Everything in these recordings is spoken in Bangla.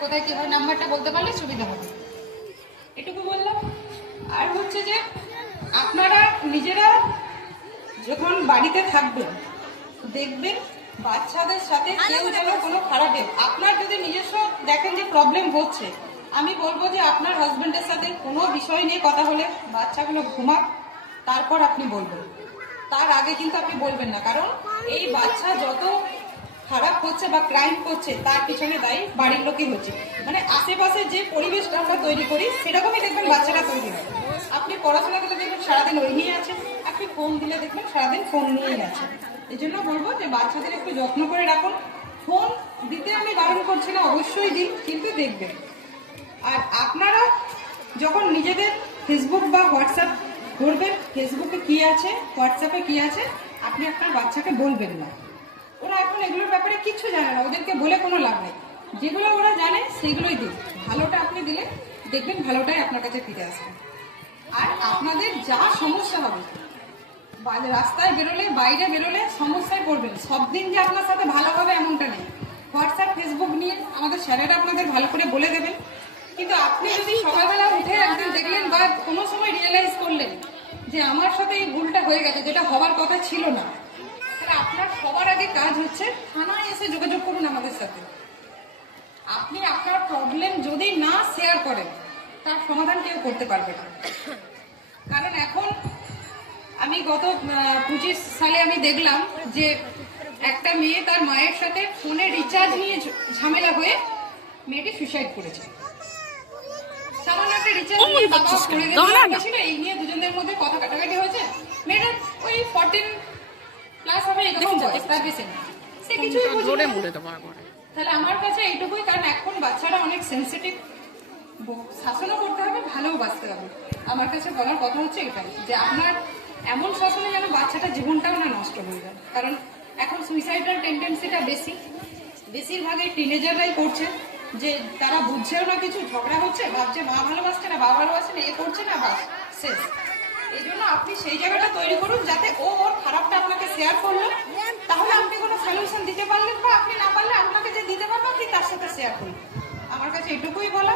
কোথায় কি হয় নাম্বারটা বলতে পারলে সুবিধা হবে। এটুকু বললাম। আর হচ্ছে যে আপনারা নিজেরা যখন বাড়িতে থাকবেন দেখবেন বাচ্চাদের সাথে কেউ যেন কোনো খারাপ আপনার যদি নিজস্ব দেখেন যে প্রবলেম হচ্ছে আমি বলব যে আপনার হাজবেন্ডের সাথে কোনো বিষয় নিয়ে কথা হলে বাচ্চাগুলো ঘুমাক তারপর আপনি বলবেন। তার আগে কিন্তু আপনি বলবেন না কারণ এই বাচ্চা যত খারাপ হচ্ছে বা ক্রাইম করছে, তার পিছনে দায়ী বাড়ির লোকই হচ্ছে। মানে আশেপাশে যে পরিবেশটা আমরা তৈরি করি, সেরকমই দেখবেন বাচ্চারা তৈরি হয়। আপনি পড়াশোনা করলে দেখবেন সারাদিন ওই নিয়ে আছেন আপনি ফোন দিলে দেখবেন সারাদিন ফোন নিয়েই আছে। এই জন্য বলব যে বাচ্চাদের একটু যত্ন করে রাখুন। ফোন দিতে আমি বারণ করছি না, অবশ্যই দিন, কিন্তু দেখবেন। আর আপনারা যখন নিজেদের ফেসবুক বা হোয়াটসঅ্যাপ করবেন ফেসবুকে কি আছে হোয়াটসঅ্যাপে কি আছে, আপনি আপনার বাচ্চাকে বলবেন না। ওরা এখন এগুলোর ব্যাপারে কিছু জানে না, ওদেরকে বলে কোনো লাভ নেই। যেগুলো ওরা জানে সেগুলোই দিন। ভালোটা আপনি দিলে দেখবেন ভালোটাই আপনার কাছে ফিরে আসবে। আর আপনাদের যা সমস্যা হবে রাস্তায় বেরোলে, বাইরে বেরোলে সমস্যায় পড়বেন। সব দিন যে আপনার সাথে ভালো হবে এমনটা নেই। হোয়াটসঅ্যাপ, ফেসবুক নিয়ে আমাদের স্যারেরা আপনাদের ভালো করে বলে দেবেন। কিন্তু আপনি যদি সকালবেলা উঠে একদিন দেখলেন বা কোনো সময় রিয়েলাইজ করলেন যে আমার সাথে এই ভুলটা হয়ে গেছে, যেটা হওয়ার কথা ছিল না আপনার সবার আগে কাজ হচ্ছে থানায় এসে যোগাযোগ করুন আমাদের সাথে। আপনি আপনার প্রবলেম যদি না শেয়ার করেন তার সমাধান কেউ করতে পারবে না। কারণ এখন আমি গত পঁচিশ সালে আমি দেখলাম যে একটা মেয়ে তার মায়ের সাথে ফোনে রিচার্জ নিয়ে ঝামেলা হয়ে মেয়েটি সুইসাইড করেছে। সামান্য একটা রিচার্জ নিয়ে বাবা পড়ে গেছিল এই নিয়ে দুজনের মধ্যে কথা কাটাকাটি হয়েছে। মেয়েটার ওই ফোরটিন প্লাস হবে এরকম বয়স তার বেশি না। সে কিছুই বুঝে না। তাহলে আমার কাছে এইটুকুই কারণ এখন বাচ্চারা অনেক সেন্সিটিভ শাসনও করতে হবে ভালোও বাঁচতে হবে। আমার কাছে বলার কথা হচ্ছে এটাই যে আপনার এমন শাসনে যেন বাচ্চাটা জীবনটাও না নষ্ট হয়ে যায়। কারণ এখন সুইসাইডাল টেন্ডেন্সিটা বেশি। বেশিরভাগই টিনেজাররাই করছে যে তারা বুঝছেও না কিছু ঝগড়া হচ্ছে ভাবছে মা ভালোবাসছে না বাবা ভালোবাসছে না এ করছে না বাস শেষ। এই জন্য আপনি সেই জায়গাটা তৈরি করুন যাতে ও ওর খারাপটা আপনাকে শেয়ার করল। তাহলে আপনি কোনো সলিউশন দিতে পারলেন বা আপনি না পারলে আপনাকে যে দিতে পারবে আপনি তার সাথে শেয়ার করুন আমার কাছে এটুকুই বলা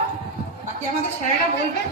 বাকি আমাদের স্যারেরা বলবেন।